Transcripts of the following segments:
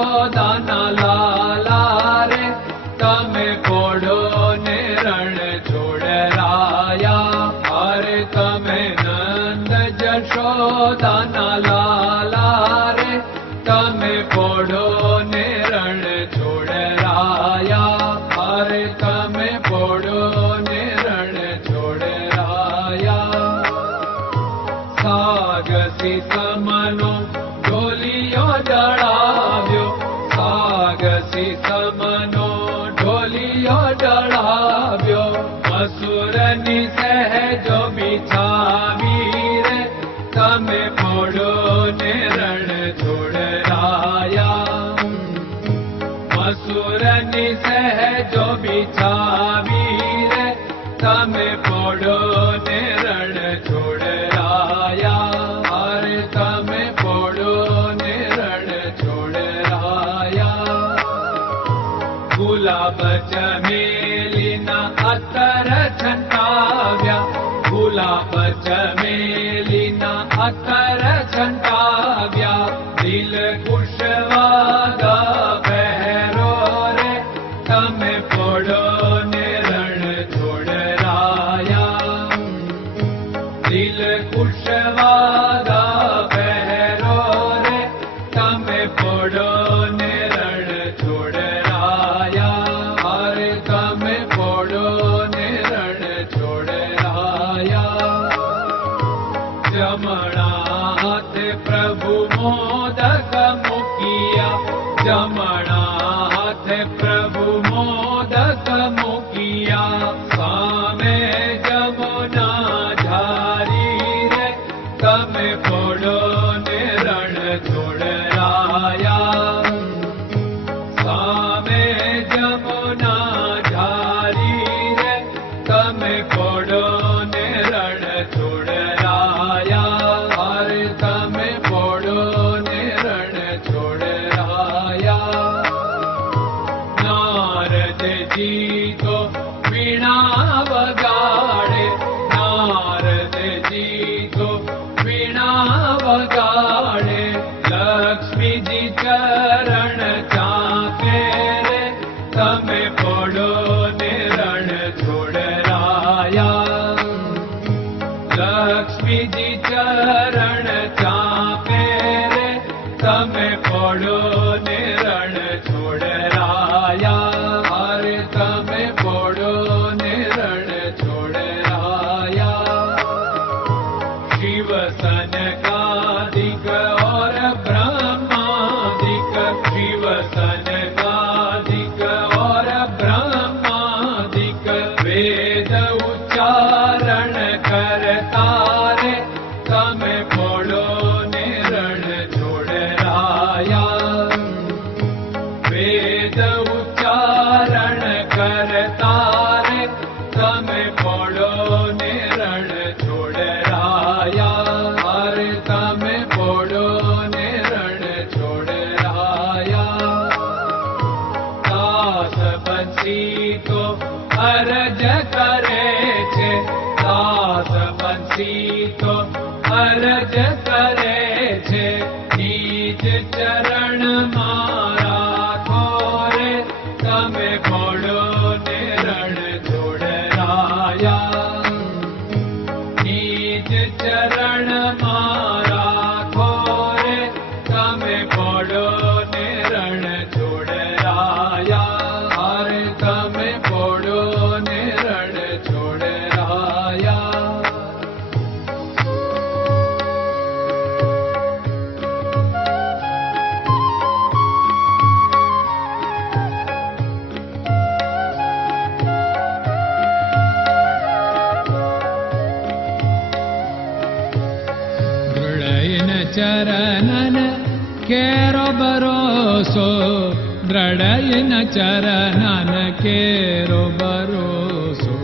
જશોદાના લાલા રે તમે પોડો ને રણ છોડરાયા. અરે તમે નંદ જશોદાના લાલા રે તમે પોડો ને રણ છોડરાયા. અરે તમે પોડો ને રણ છોડરાયા. સાગસી સમનો ઢોલિયો ડળાવ્યો, સાગસી સમનો ઢોલિયો ડળાવ્યો. મસૂરની સહેજો બિછાવી રે તમે પોડો ને રણ છોડરાયા. મસૂરની સહેજો બિછાવી રે તમે પોડો ને રણ છોડરાયા. અરે તમે પોડો ને રણ છોડરાયા. ગુલાબ ચમેલીના અત્તર છંટાવ્યા, ગુલાબ ચમેલીના અત્તર છંટાવ્યા. દિલ કુશવાદા પહેરો રે તમે પોડો ને રણ છોડરાયા. દિલ કુશવાદા પહેરો રે તમે પોડો ને રણ છોડરાયા. અરે તમે પોડો ને રણ છોડરાયા. જમણા હાથે પ્રભુ મોદક મૂકિયા, જમણા હાથે પ્રભુ મોદક મૂકિયા. સામે જમુના ઝારી રે તમે પોડો ને રણ છોડરાયા. સામે જમુના ઝારી રે તમે પોડો ને રણ છોડરાયા. અરે તમે પોડો ને રણ છોડરાયા. નારદજી તો વીણા વગાડે, નારદજી તો વીણા વગાડે. લક્ષ્મીજી ચરણ ચાકે રે તમે પોડો ને રણ છોડરાયા. લક્ષ્મીજી ચરણ ચાપે રે તમે પોડો ને રણ છોડરાયા. અરે તમે પોડો ને રણ છોડરાયા. શિવ સનકાદિક और ब्रह्मादिक, शिव सनकादिक और ब्रह्मादिक. वेद उच्चारण करता रे તમે પોડો ને રણ છોડરાયા. વેદ ઉચ્ચારણ કરતા રે તમે પોડો ને રણ છોડરાયા. અરે તમે પોડો ને રણ છોડરાયા. દાસ બંસી તો અરજ કરે છે, દાસ બંસી તો અરજ કરે છે. નીચ ચરણ મારા ખોરે તમે પોડો ને રણ છોડરાયા. નીચ ચરણ મારા ખોરે તમે પોડો ને રણ છોડરાયા. અરે તમે પોડો ને રણ છોડરાયા. ચરણન કેરો ભરોસો, દ્રઢયન ચરણન કેરો ભરોસો.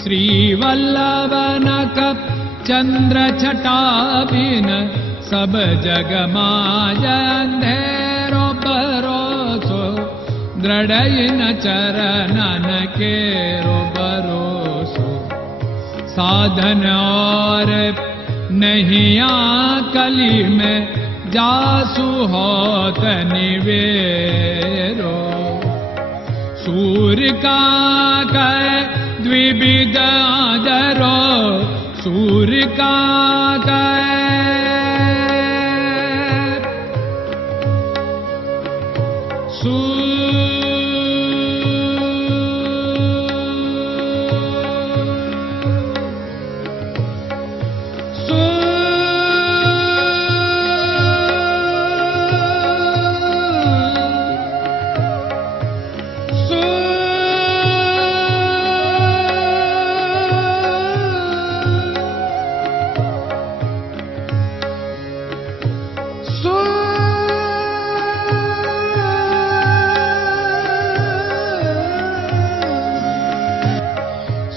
શ્રી વલ્લભન કપ ચંદ્ર છટાબિન સબ જગમાં અંધેરો ભરોસો. દ્રઢયન ચરણન કેરો ભરોસો. साधन और नहीं कली में जासु होत निवेरो। सूर्य का कै द्विविध आदरो, सूर्य का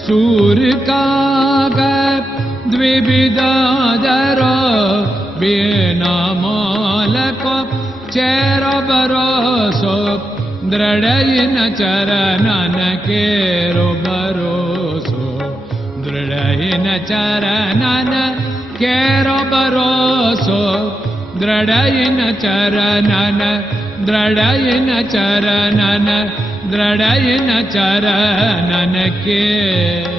सूर्य का द्विविधादरो, बिना मालको चेर भरोसो, दृढ़ चरणन केरो भरोसो, दृढ़ चरणन केरो भरोसो, दृढ़ चरणन, दृढ़ चरणन, दृढ़ चरणन के।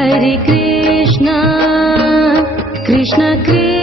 Hare Krishna, Krishna Krishna